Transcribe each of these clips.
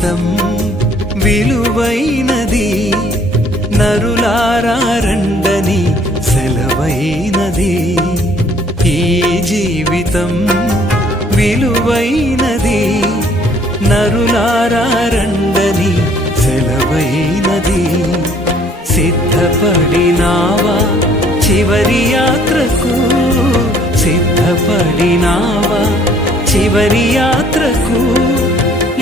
జీవితం విలువైనది, నరులారా రండని సెలవైనది. ఈ జీవితం విలువైనది, నరులారా రండని సెలవైనది. సిద్ధపడినావా చివరి యాత్రకు, సిద్ధపడినావా చివరి యాత్రకు,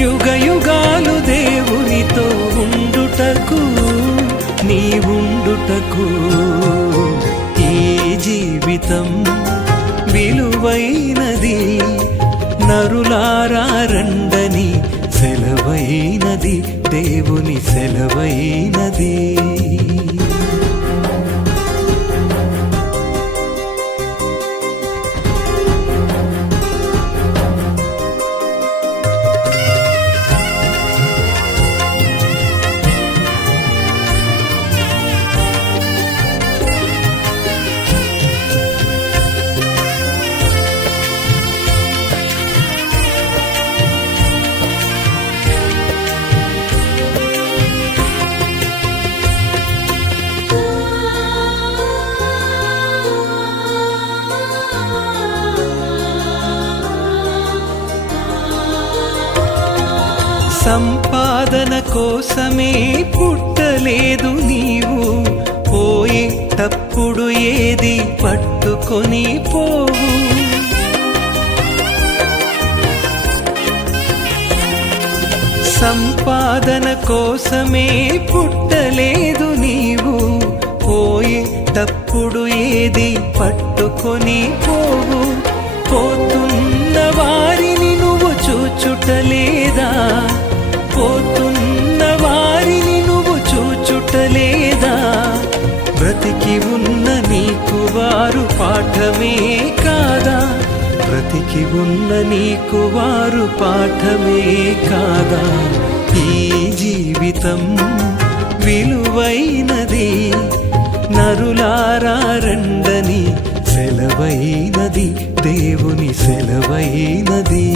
యుగ యుగాలు దేవునితో ఉండుటకు, నీవుండుటకు. ఈ జీవితం విలువైనది, నరులారా రండని సెలవైనది, దేవుని సెలవైనది. సంపాదన కోసమే పుట్టలేదు నీవు, పోయేటప్పుడు ఏది పట్టుకొని పోవు. సంపాదన కోసమే పుట్టలేదు నీవు, పోయేటప్పుడు ఏది పట్టుకొని పోవు. పోతున్న వారిని నువ్వు చూచుటలేదా, పోతున్న వారిని నువ్వు చూచుటలేదా. బ్రతికి ఉన్న నీకు వారు పాఠమే కాదా, బ్రతికి ఉన్న నీకు వారు పాఠమే కాదా. ఈ జీవితం విలువైనది, నరులారా రండని సెలవైనది, దేవుని సెలవైనది.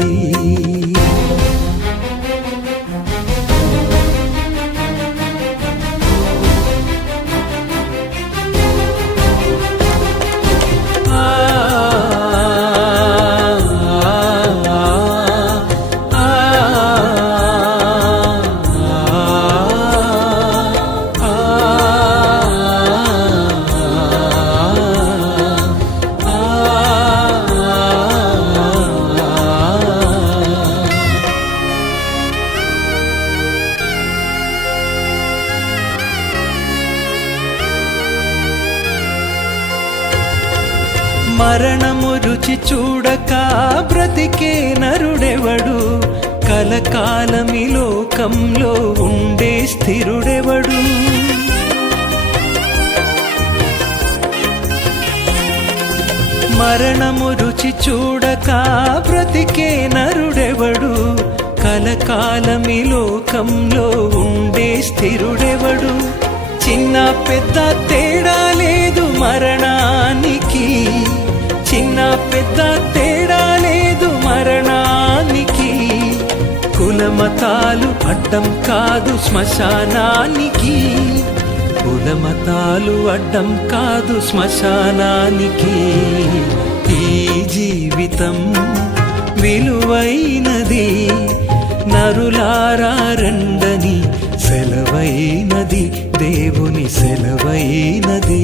మరణము రుచి చూడక బ్రతికే నరుడెవడు, కలకాలమి లోకంలో ఉండే స్థిరుడెవడు. మరణము రుచి చూడక బ్రతికే నరుడెవడు, కలకాలమి లోకంలో ఉండే స్థిరుడెవడు. చిన్న పెద్ద తేడా లేదు మరణానికి, చిన్న పెద్ద తేడా లేదు మరణానికి. కులమతాలు అడ్డం కాదు శ్మశానానికి, కులమతాలు అడ్డం కాదు శ్మశానానికి. ఈ జీవితం విలువైనది, నరులారా రండని సెలవైనది, దేవుని సెలవైనది.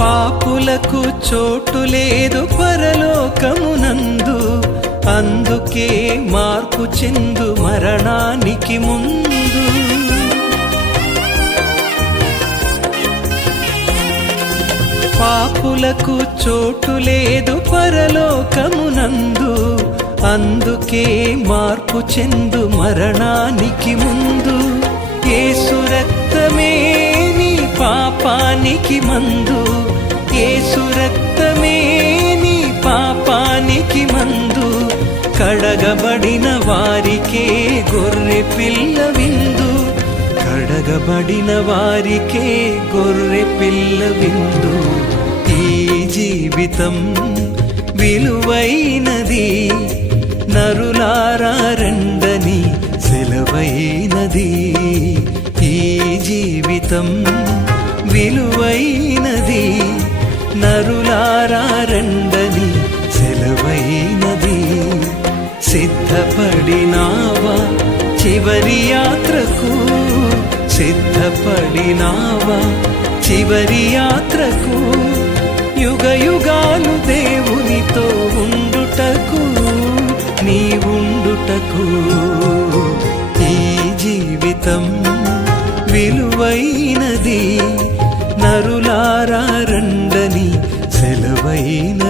పాపులకు చోటు లేదు పరలోకమునందు, అందుకే మార్పు చెందు మరణానికి ముందు. పాపులకు చోటు లేదు పరలోకమునందు, అందుకే మార్పు చెందు మరణానికి ముందు. యేసు రక్తమే నీ పాపానికి మందు, యేసు రక్తమే నీ పాపానికి మందు. కడగబడిన వారికే గొర్రె పిల్ల విందు, కడగబడిన వారికే గొర్రె పిల్ల విందు. ఈ జీవితం విలువైనది, నరులారా రండని సెలవైనది. ఈ జీవితం విలువైనది, నరులారా రండని సెలవైనది. సిద్ధపడినావా చివరి యాత్రకు, సిద్ధపడినావా చివరి యాత్రకు. యుగ యుగాలు దేవునితో ఉండుటకు, నీ ఉండుటకు. ఈ జీవితం విలువైనది, నరులారా రండని సెలవైనది.